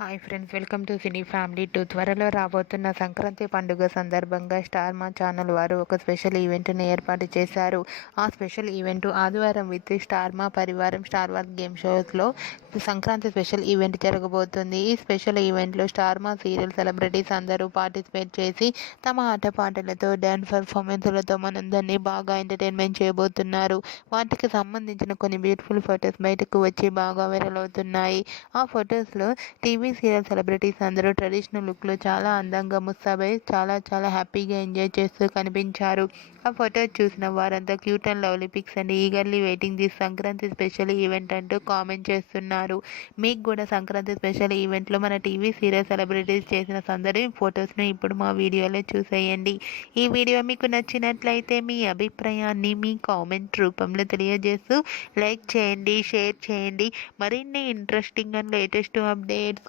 Hi friends welcome to cine family two త్వరలో రాబోతున్న సంక్రాంతి పండుగ సందర్భంగా స్టార్ మా ఛానల్ వారు ఒక స్పెషల్ ఈవెంట్ను ఏర్పాటు చేశారు. ఆ స్పెషల్ ఈవెంట్ ఆదివారం విత్ స్టార్ మా పరివారం స్టార్ వార్ గేమ్ షోస్లో సంక్రాంతి స్పెషల్ ఈవెంట్ జరగబోతుంది. ఈ స్పెషల్ ఈవెంట్లో స్టార్ మా సీరియల్ సెలబ్రిటీస్ అందరూ పార్టిసిపేట్ చేసి తమ ఆటపాటలతో డ్యాన్స్ పర్ఫార్మెన్స్లతో మనందరినీ బాగా ఎంటర్టైన్మెంట్ చేయబోతున్నారు. వాటికి సంబంధించిన కొన్ని బ్యూటిఫుల్ ఫొటోస్ బయటకు వచ్చి బాగా వైరల్ అవుతున్నాయి. ఆ ఫొటోస్లో టీవీ సీరియల్ సెలబ్రిటీస్ అందరూ ట్రెడిషనల్ లుక్లో చాలా అందంగా ముస్తాబై చాలా చాలా హ్యాపీగా ఎంజాయ్ చేస్తూ కనిపించారు. ఆ ఫోటో చూసిన వారంతా cute and lovely pics and. Eagerly waiting this Sankranti special event అంటూ కామెంట్ చేస్తున్నారు. మీకు కూడా సంక్రాంతి స్పెషల్ ఈవెంట్లో మన టీవీ సీరియల్ సెలబ్రిటీస్ చేసిన సందడి ఫొటోస్ను ఇప్పుడు మా వీడియోలో చూసేయండి. ఈ వీడియో మీకు నచ్చినట్లయితే మీ అభిప్రాయాన్ని మీ కామెంట్ రూపంలో తెలియజేస్తూ లైక్ చేయండి షేర్ చేయండి. మరిన్ని ఇంట్రెస్టింగ్ అండ్ లేటెస్ట్ అప్డేట్స్